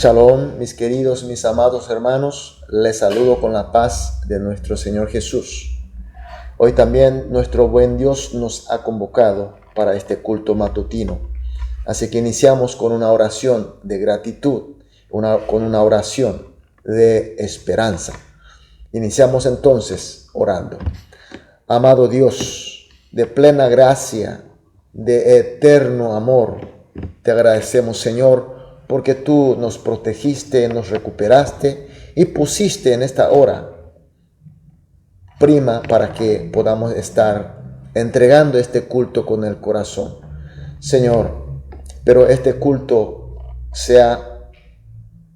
Shalom, mis queridos, mis amados hermanos, les saludo con la paz de nuestro Señor Jesús. Hoy también nuestro buen Dios nos ha convocado para este culto matutino. Así que iniciamos con una oración de gratitud, con una oración de esperanza. Iniciamos entonces orando. Amado Dios, de plena gracia, de eterno amor, te agradecemos, Señor, porque tú nos protegiste, nos recuperaste y pusiste en esta hora prima para que podamos estar entregando este culto con el corazón. Señor, pero este culto sea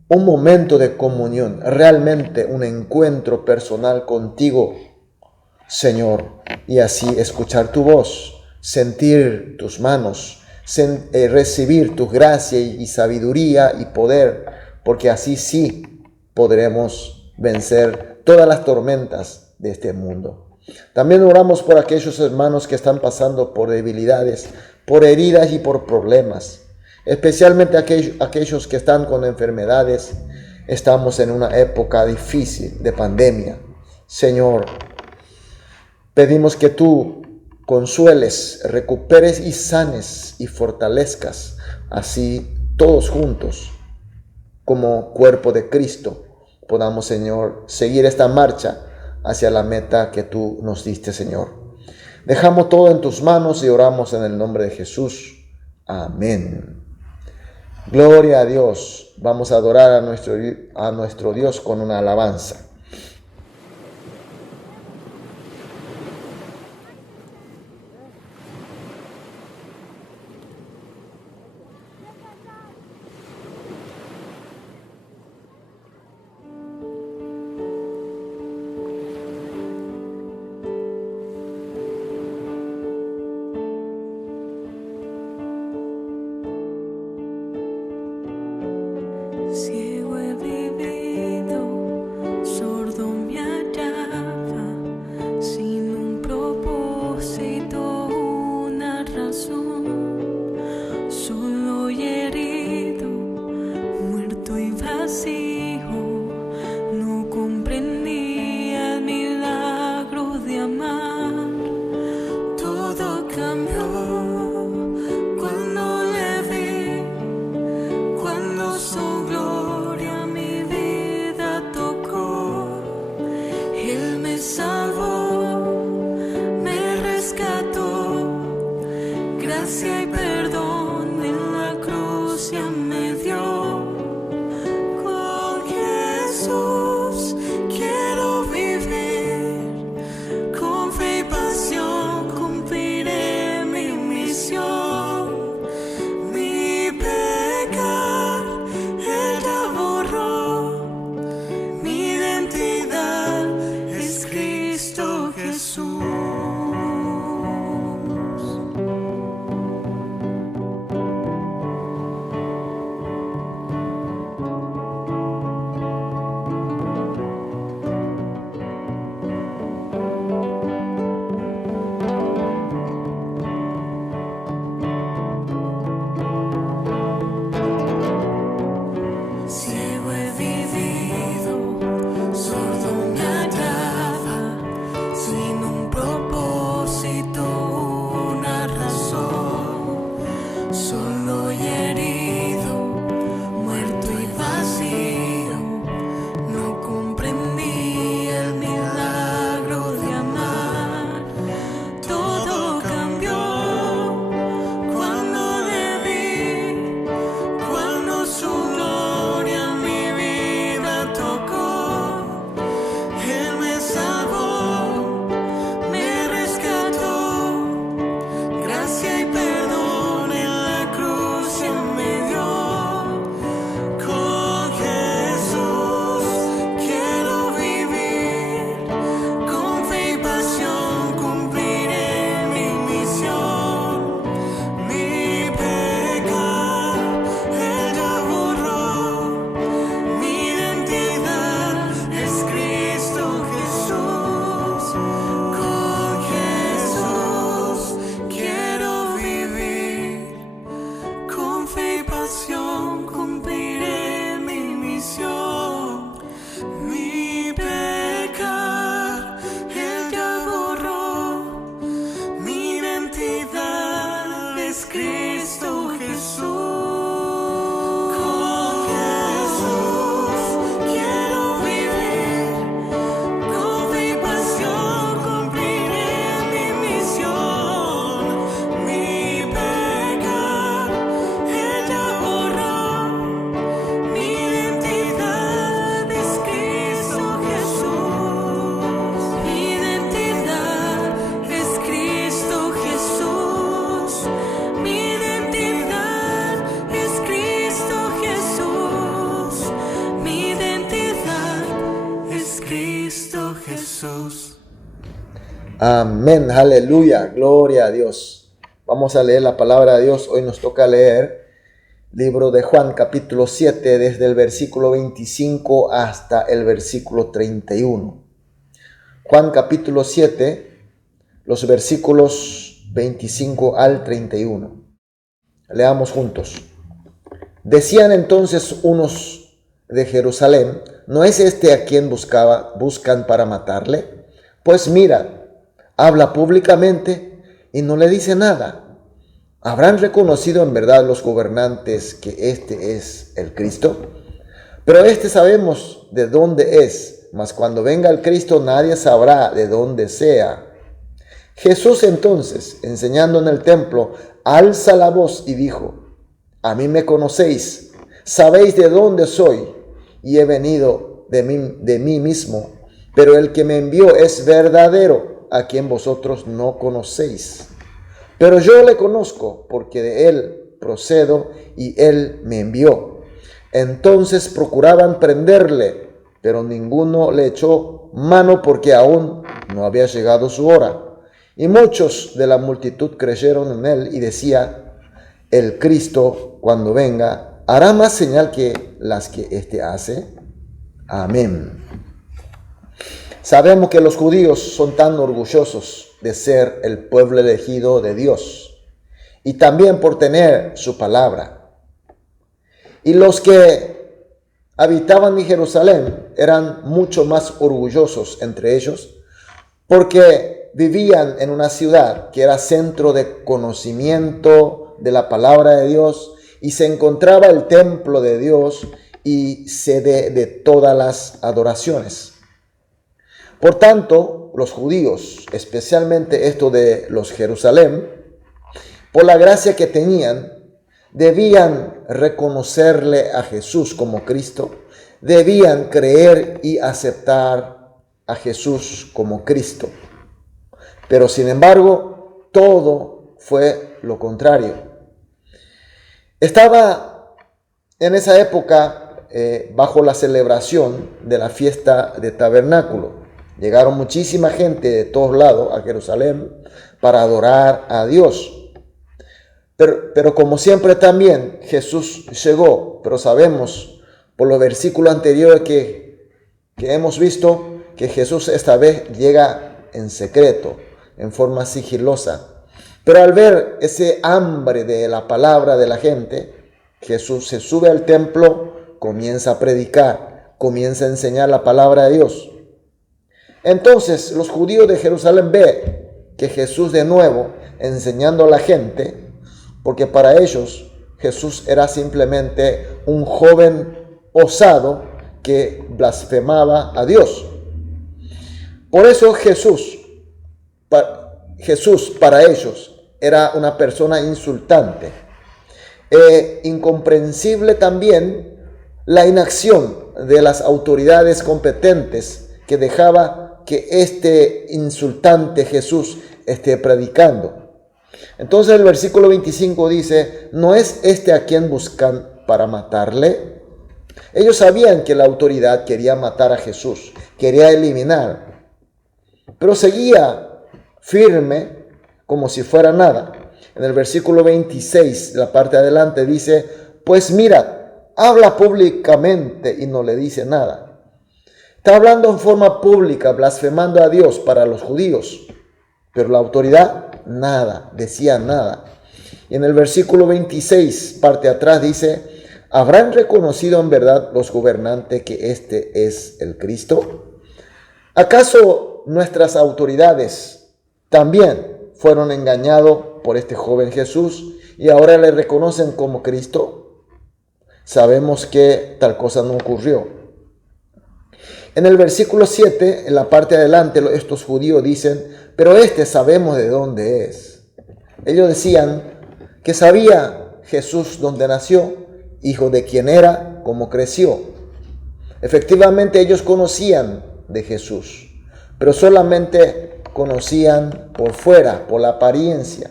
un momento de comunión, realmente un encuentro personal contigo, Señor, y así escuchar tu voz, sentir tus manos, recibir tu gracia y sabiduría y poder, porque así sí podremos vencer todas las tormentas de este mundo. También oramos por aquellos hermanos que están pasando por debilidades, por heridas y por problemas, especialmente aquellos que están con enfermedades. Estamos en una época difícil de pandemia. Señor, pedimos que tú consueles, recuperes y sanes y fortalezcas, así todos juntos, como cuerpo de Cristo, podamos, Señor, seguir esta marcha hacia la meta que tú nos diste, Señor. Dejamos todo en tus manos y oramos en el nombre de Jesús. Amén. Gloria a Dios. Vamos a adorar a nuestro Dios con una alabanza. Ciego he vivido, sordo me hallaba, sin un propósito, una razón, solo y herido, muerto y vacío, no comprendía el milagro de amar. Todo cambió cuando le vi, cuando su gloria mi vida tocó. Él me salvó, me rescató, gracia y perdón en la cruz ya me dio. Con Jesús. Amén, aleluya, gloria a Dios. Vamos a leer la palabra de Dios. Hoy nos toca leer libro de Juan capítulo 7 desde el versículo 25 hasta el versículo 31. Juan capítulo 7, los versículos 25 al 31. Leamos juntos. Decían entonces unos de Jerusalén: ¿no es este a quien buscan para matarle? Pues mira, habla públicamente y no le dice nada. ¿Habrán reconocido en verdad los gobernantes que este es el Cristo? Pero sabemos de dónde es, mas cuando venga el Cristo nadie sabrá de dónde sea. Jesús entonces, enseñando en el templo, alza la voz y dijo: a mí me conocéis, sabéis de dónde soy, y he venido de mí mismo, pero el que me envió es verdadero, a quien vosotros no conocéis. Pero yo le conozco, porque de él procedo y él me envió. Entonces procuraban prenderle, pero ninguno le echó mano porque aún no había llegado su hora. Y muchos de la multitud creyeron en él y decía: el Cristo, cuando venga, hará más señal que las que éste hace. Amén. Sabemos que los judíos son tan orgullosos de ser el pueblo elegido de Dios y también por tener su palabra. Y los que habitaban en Jerusalén eran mucho más orgullosos entre ellos porque vivían en una ciudad que era centro de conocimiento de la palabra de Dios y se encontraba el templo de Dios y sede de todas las adoraciones. Por tanto, los judíos, especialmente estos de los Jerusalén, por la gracia que tenían, debían reconocerle a Jesús como Cristo, debían creer y aceptar a Jesús como Cristo. Pero sin embargo, todo fue lo contrario. Estaba en esa época bajo la celebración de la fiesta de tabernáculo. Llegaron muchísima gente de todos lados a Jerusalén para adorar a Dios. Pero como siempre también Jesús llegó, pero sabemos por los versículos anteriores que hemos visto que Jesús esta vez llega en secreto, en forma sigilosa. Pero al ver ese hambre de la palabra de la gente, Jesús se sube al templo, comienza a predicar, comienza a enseñar la palabra de Dios. Entonces los judíos de Jerusalén ven que Jesús de nuevo enseñando a la gente, porque para ellos Jesús era simplemente un joven osado que blasfemaba a Dios. Por eso Jesús para ellos era una persona insultante. Incomprensible también la inacción de las autoridades competentes que dejaba que este insultante Jesús esté predicando. Entonces el versículo 25 dice: ¿no es este a quien buscan para matarle? Ellos sabían que la autoridad quería matar a Jesús, quería eliminar, pero seguía firme como si fuera nada. En el versículo 26, la parte de adelante dice: pues mira, habla públicamente y no le dice nada. Está hablando en forma pública, blasfemando a Dios para los judíos, pero la autoridad nada, decía nada. Y en el versículo 26, parte de atrás, dice: ¿habrán reconocido en verdad los gobernantes que este es el Cristo? ¿Acaso nuestras autoridades también fueron engañados por este joven Jesús y ahora le reconocen como Cristo? Sabemos que tal cosa no ocurrió. En el versículo 7, en la parte de adelante, estos judíos dicen: pero sabemos de dónde es. Ellos decían que sabía Jesús dónde nació, hijo de quién era, cómo creció. Efectivamente, ellos conocían de Jesús, pero solamente conocían por fuera, por la apariencia,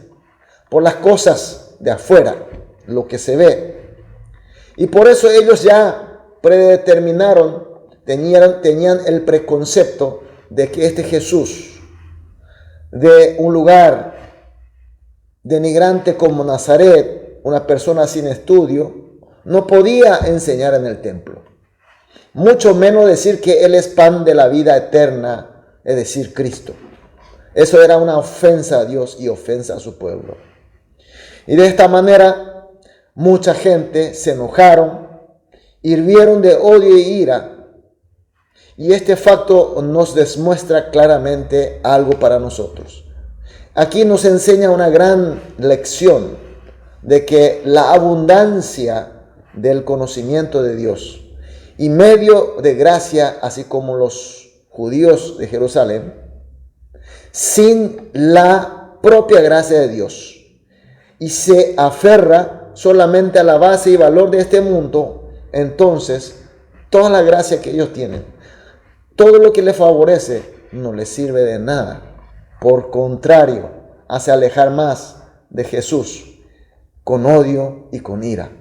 por las cosas de afuera, lo que se ve. Y por eso ellos ya predeterminaron, tenían el preconcepto de que este Jesús, de un lugar denigrante como Nazaret, una persona sin estudio, no podía enseñar en el templo. Mucho menos decir que Él es pan de la vida eterna, es decir, Cristo. Eso era una ofensa a Dios y ofensa a su pueblo. Y de esta manera, mucha gente se enojaron, hirvieron de odio y ira. Y este facto nos demuestra claramente algo para nosotros. Aquí nos enseña una gran lección de que la abundancia del conocimiento de Dios y medio de gracia, así como los judíos de Jerusalén, sin la propia gracia de Dios, y se aferra solamente a la base y valor de este mundo, entonces toda la gracia que ellos tienen, todo lo que les favorece, no les sirve de nada. Por contrario, hace alejar más de Jesús con odio y con ira.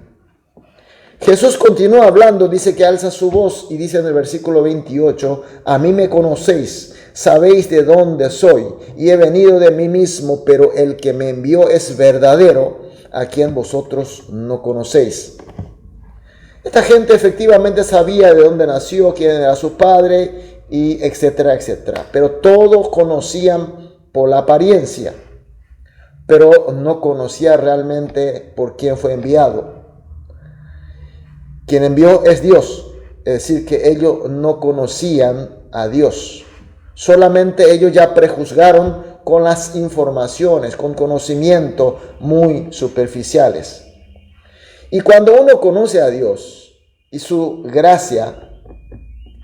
Jesús continúa hablando, dice que alza su voz y dice en el versículo 28, a mí me conocéis, sabéis de dónde soy y he venido de mí mismo, pero el que me envió es verdadero, a quien vosotros no conocéis. Esta gente efectivamente sabía de dónde nació, quién era su padre, y etcétera, etcétera. Pero todos conocían por la apariencia, pero no conocía realmente por quién fue enviado. Quien envió es Dios, es decir, que ellos no conocían a Dios. Solamente ellos ya prejuzgaron con las informaciones, con conocimiento muy superficiales. Y cuando uno conoce a Dios y su gracia,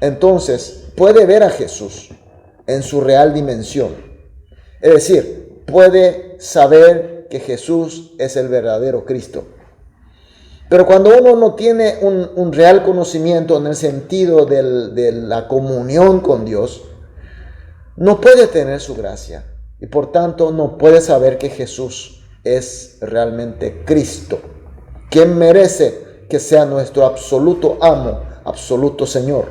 entonces puede ver a Jesús en su real dimensión. Es decir, puede saber que Jesús es el verdadero Cristo. Pero cuando uno no tiene un real conocimiento en el sentido de la comunión con Dios, no puede tener su gracia y por tanto no puede saber que Jesús es realmente Cristo, quien merece que sea nuestro absoluto amo, absoluto Señor.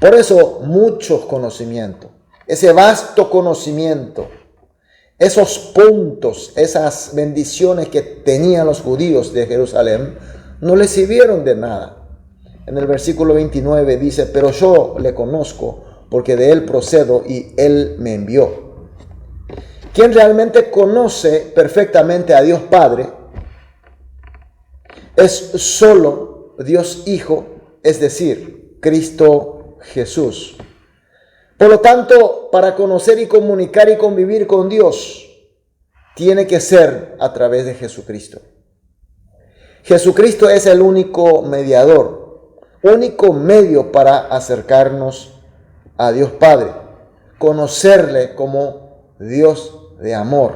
Por eso mucho conocimiento, ese vasto conocimiento, esos puntos, esas bendiciones que tenían los judíos de Jerusalén, no les sirvieron de nada. En el versículo 29 dice, pero yo le conozco porque de él procedo y él me envió. Quien realmente conoce perfectamente a Dios Padre es solo Dios Hijo, es decir, Cristo Jesús. Por lo tanto, para conocer y comunicar y convivir con Dios, tiene que ser a través de Jesucristo. Jesucristo es el único mediador, único medio para acercarnos a Dios Padre, conocerle como Dios de amor.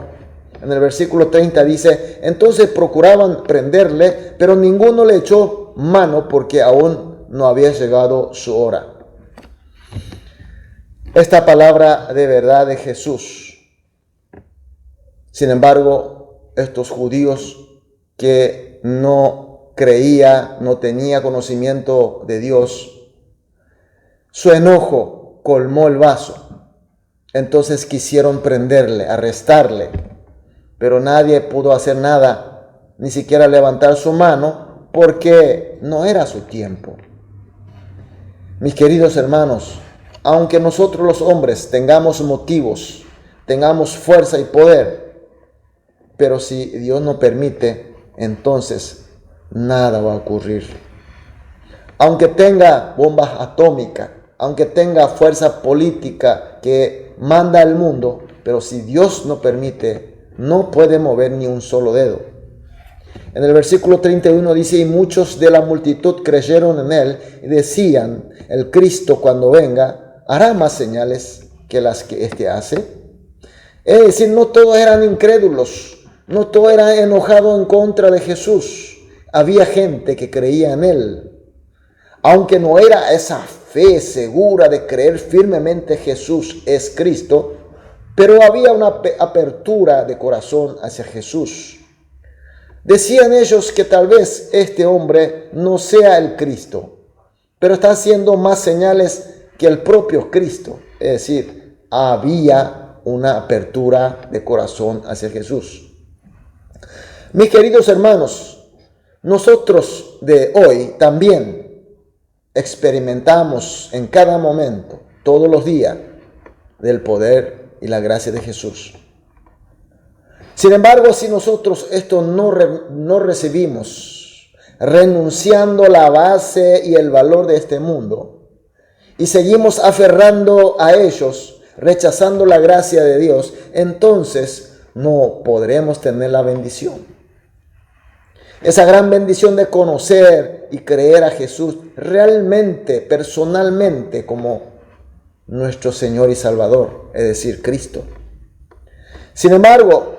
En el versículo 30 dice, entonces procuraban prenderle, pero ninguno le echó mano porque aún no había llegado su hora. Esta palabra de verdad de Jesús. Sin embargo, estos judíos que no creía, no tenía conocimiento de Dios, su enojo colmó el vaso. Entonces quisieron prenderle, arrestarle, pero nadie pudo hacer nada, ni siquiera levantar su mano, porque no era su tiempo. Mis queridos hermanos, aunque nosotros los hombres tengamos motivos, tengamos fuerza y poder, pero si Dios no permite, entonces nada va a ocurrir. Aunque tenga bombas atómicas, aunque tenga fuerza política que manda al mundo, pero si Dios no permite, no puede mover ni un solo dedo. En el versículo 31 dice, y muchos de la multitud creyeron en él y decían, el Cristo cuando venga, hará más señales que las que éste hace. Es decir, no todos eran incrédulos, no todos eran enojados en contra de Jesús. Había gente que creía en él. Aunque no era esa fe segura de creer firmemente Jesús es Cristo, pero había una apertura de corazón hacia Jesús. Decían ellos que tal vez este hombre no sea el Cristo, pero está haciendo más señales que el propio Cristo. Es decir, había una apertura de corazón hacia Jesús. Mis queridos hermanos, nosotros de hoy también experimentamos en cada momento, todos los días, del poder y la gracia de Jesús. Sin embargo, si nosotros esto no recibimos, renunciando a la base y el valor de este mundo, y seguimos aferrando a ellos, rechazando la gracia de Dios, entonces no podremos tener la bendición. Esa gran bendición de conocer y creer a Jesús realmente, personalmente, como nuestro Señor y Salvador, es decir, Cristo. Sin embargo,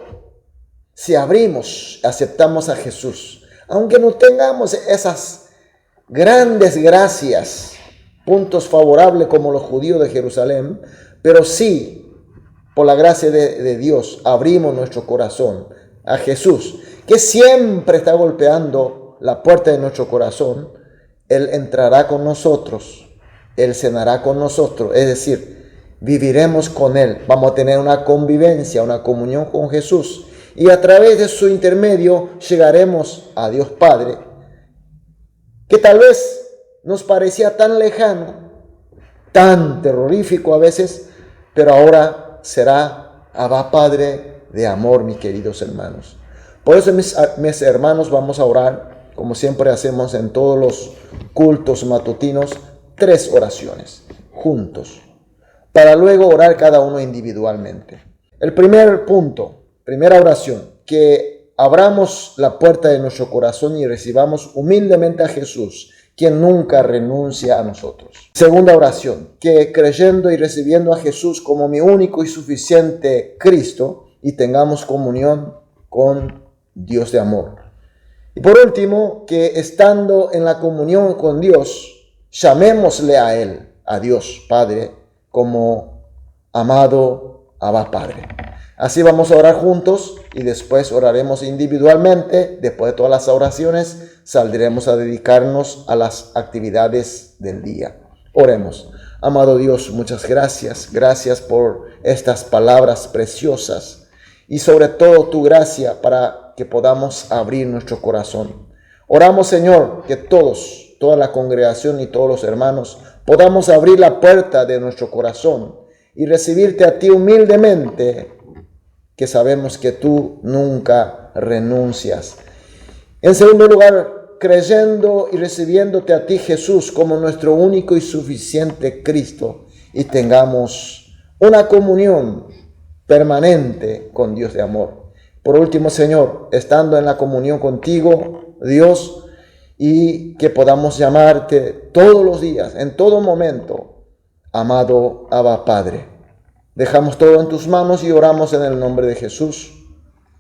si aceptamos a Jesús, aunque no tengamos esas grandes gracias, puntos favorables como los judíos de Jerusalén, pero sí, por la gracia de Dios, abrimos nuestro corazón a Jesús, que siempre está golpeando la puerta de nuestro corazón. Él entrará con nosotros, Él cenará con nosotros, es decir, viviremos con Él, vamos a tener una convivencia, una comunión con Jesús, y a través de su intermedio llegaremos a Dios Padre, que tal vez nos parecía tan lejano, tan terrorífico a veces, pero ahora será Abba Padre de amor, mis queridos hermanos. Por eso, mis hermanos, vamos a orar, como siempre hacemos en todos los cultos matutinos, 3 oraciones juntos, para luego orar cada uno individualmente. El primer punto, primera oración, que abramos la puerta de nuestro corazón y recibamos humildemente a Jesús, quien nunca renuncia a nosotros. Segunda oración, que creyendo y recibiendo a Jesús como mi único y suficiente Cristo, y tengamos comunión con Dios de amor. Y por último, que estando en la comunión con Dios, llamémosle a Él, a Dios Padre, como amado Abba Padre. Así vamos a orar juntos y después oraremos individualmente. Después de todas las oraciones, saldremos a dedicarnos a las actividades del día. Oremos. Amado Dios, muchas gracias. Gracias por estas palabras preciosas y sobre todo tu gracia para que podamos abrir nuestro corazón. Oramos, Señor, que toda la congregación y todos los hermanos podamos abrir la puerta de nuestro corazón y recibirte a ti humildemente, que sabemos que tú nunca renuncias. En segundo lugar, creyendo y recibiéndote a ti, Jesús, como nuestro único y suficiente Cristo, y tengamos una comunión permanente con Dios de amor. Por último, Señor, estando en la comunión contigo, Dios, y que podamos llamarte todos los días, en todo momento, amado Abba Padre. Dejamos todo en tus manos y oramos en el nombre de Jesús.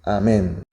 Amén.